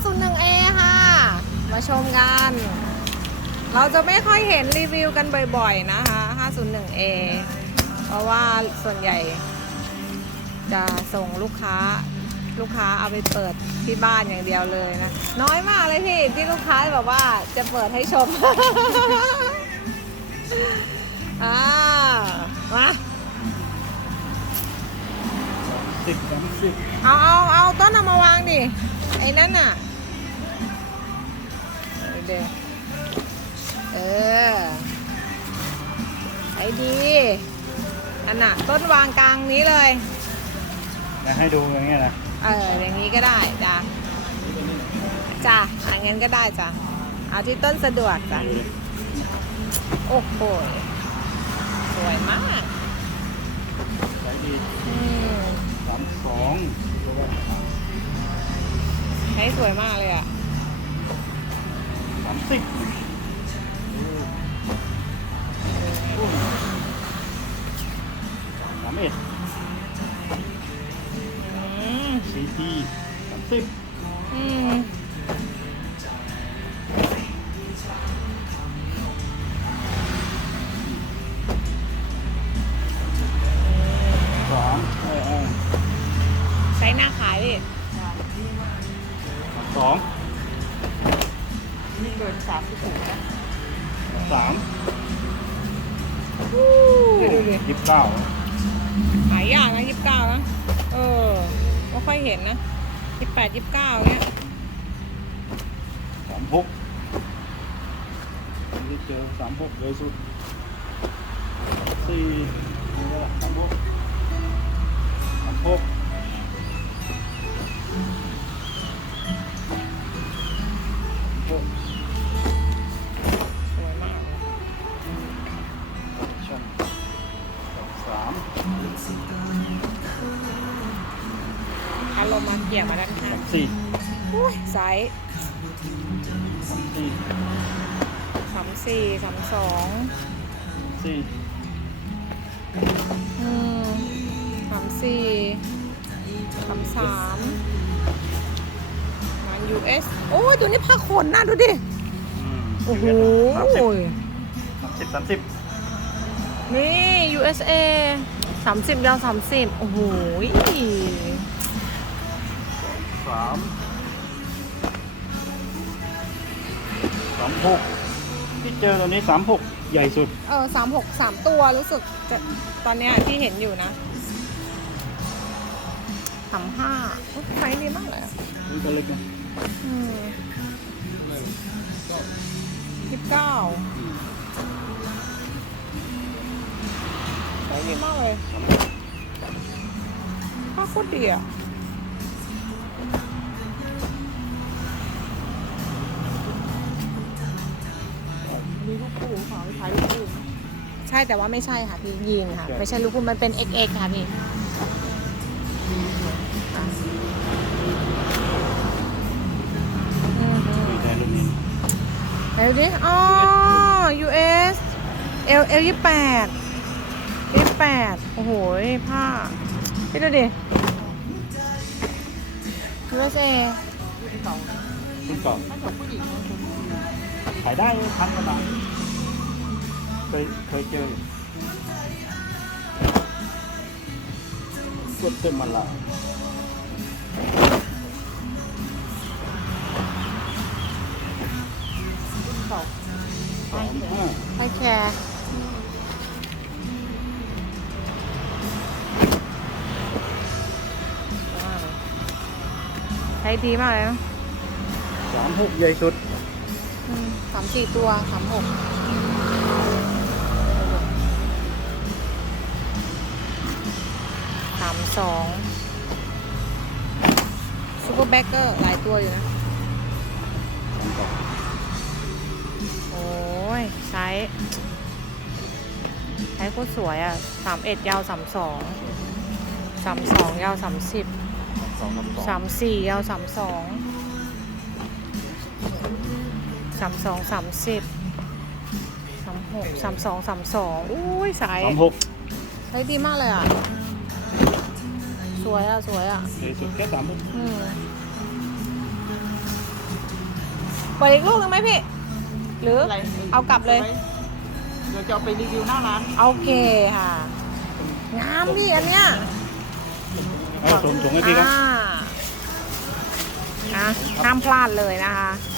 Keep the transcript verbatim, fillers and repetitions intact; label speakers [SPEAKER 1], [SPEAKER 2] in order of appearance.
[SPEAKER 1] ศูนย์หนึ่ง เอ ค่ะ มาชมกัน เราจะไม่ค่อยเห็นรีวิวกันบ่อยๆนะคะ ห้าศูนย์หนึ่ง เอ เพราะว่าส่วนใหญ่จะส่งลูกค้าลูกค้าเอาไปเปิดที่บ้านอย่างเดียวเลยนะ น้อยมากเลยที่ที่ลูกค้าแบบว่าจะเปิดให้ชม อ่ามา
[SPEAKER 2] สิบสามสิบ
[SPEAKER 1] เอาเอาเอาต้นเอามาวางดิไอ้นั่นน่ะเดี๋ยวเออไอ้ดีอันน่ะต้นวางกลางนี้เลย
[SPEAKER 2] จะให้ดูอย่างเงี้ยนะ
[SPEAKER 1] เอออย่างนี้ก็ได้จ้ะจ้ะอันงั้นก็ได้จ้ะเอาที่ต้นสะดวกจ้ะโอ้โหสวยมาก
[SPEAKER 2] สวยดี
[SPEAKER 1] อืม
[SPEAKER 2] สามสอง
[SPEAKER 1] ใช้สวยมากเลยอ่ะ
[SPEAKER 2] สามสิบสามเอ็ดสี่ทีสามสิบ
[SPEAKER 1] อืม
[SPEAKER 2] สามเออเออ
[SPEAKER 1] ใช้หน้าขายดิ
[SPEAKER 2] สอง
[SPEAKER 1] นี่เดินสามสิบหกนะ
[SPEAKER 2] สาม
[SPEAKER 1] ดูดิ
[SPEAKER 2] ยี่สิบเก้า
[SPEAKER 1] หายากนะยี่สิบเก้านะเออไม่ค่อยเห็นนะยี่สิบแปดยี่สิบเก้าเนี้ย
[SPEAKER 2] สามหกนี่เจอสามหกเลยสุดสี่สามหกสามหก
[SPEAKER 1] สวยมากเลย
[SPEAKER 2] ชั้นสาม
[SPEAKER 1] อารมณ์มาเกี่ยวมาด้านข้าง
[SPEAKER 2] สามสี่
[SPEAKER 1] อุ้ยไซส์
[SPEAKER 2] สามสี่
[SPEAKER 1] สามสี่สามสอง
[SPEAKER 2] สี่
[SPEAKER 1] อืมสามสี่สามสามงาน ยู เอส โอ้ยตัวนี้ผ้าขนน่ะดูดิโอ้โห
[SPEAKER 2] สามสิบสามสิบ
[SPEAKER 1] นี่ ยู เอส เอ สามสิบยาวสามสิบโอ้โห
[SPEAKER 2] สามสามหกที่เจอตัวนี้สามหกใหญ่สุด
[SPEAKER 1] เออสามหกสามตัวรู้สึกจะตอนเนี้ยที่เห็นอยู่นะสามห้าไซส์ดีมากเลยอ่ะ
[SPEAKER 2] นี่ตัวเล็กนะ
[SPEAKER 1] อืมยี่สิบเก้าไซส์ดีมากเลยผ้าโคตรดีอ่ะมีลูกคู่ค่ะไม่ใช่ลูกคู่ใช่แต่ว่าไม่ใช่ค่ะพี่ยีนค่ะไม่ใช่ลูกคู่มันเป็น เอ็กซ์ เอ็กซ์ ค่ะพี่เดี๋ยวดิอ๋อ ยู เอส เอล เอล ยี่สิบแปด ยี่สิบแปด โอ้โหผ้าพี่ดูดิ ยู เอส เอ
[SPEAKER 2] คุณเก่าคุณเก่าขายได้พันกว่าบาทเคยเคยเจอส่วนเต็มมันละสองห้า
[SPEAKER 1] ให้แคร์ใช้ดีมากเลยนะ
[SPEAKER 2] สามหกใหญ่สุด
[SPEAKER 1] สามสี่ตัวสามหกสามสองซูเปอร์แบ็กเกอร์หลายตัวอยู่นะโอ้ยใช้ใช้โคตรสวยอ่ะสามเอ็ดยาวสามสองสามสองยาวสามสิบสามสี่ยาวสามสองสามสองสามสิบสามหกสามสองสามสองอุ้ยสาย
[SPEAKER 2] สามหก
[SPEAKER 1] ใช้ดีมากเลยอ่ะสวยอ่ะสวยอ่ะ
[SPEAKER 2] สวยสุดแค่สามหก
[SPEAKER 1] อืมปิดอีกลูกนึงไหมพี่ หรือ
[SPEAKER 3] อะไร
[SPEAKER 1] เอากลับเลย
[SPEAKER 3] เดี๋ยวจะเอาไปรีวิวหน้าร้าน
[SPEAKER 1] โอเคค่ะ งามพี่อันเนี้ย
[SPEAKER 2] เอาส่งส่งให้พี่ครับ
[SPEAKER 1] อ่าอ่ะห้ามพลาดเลยนะคะ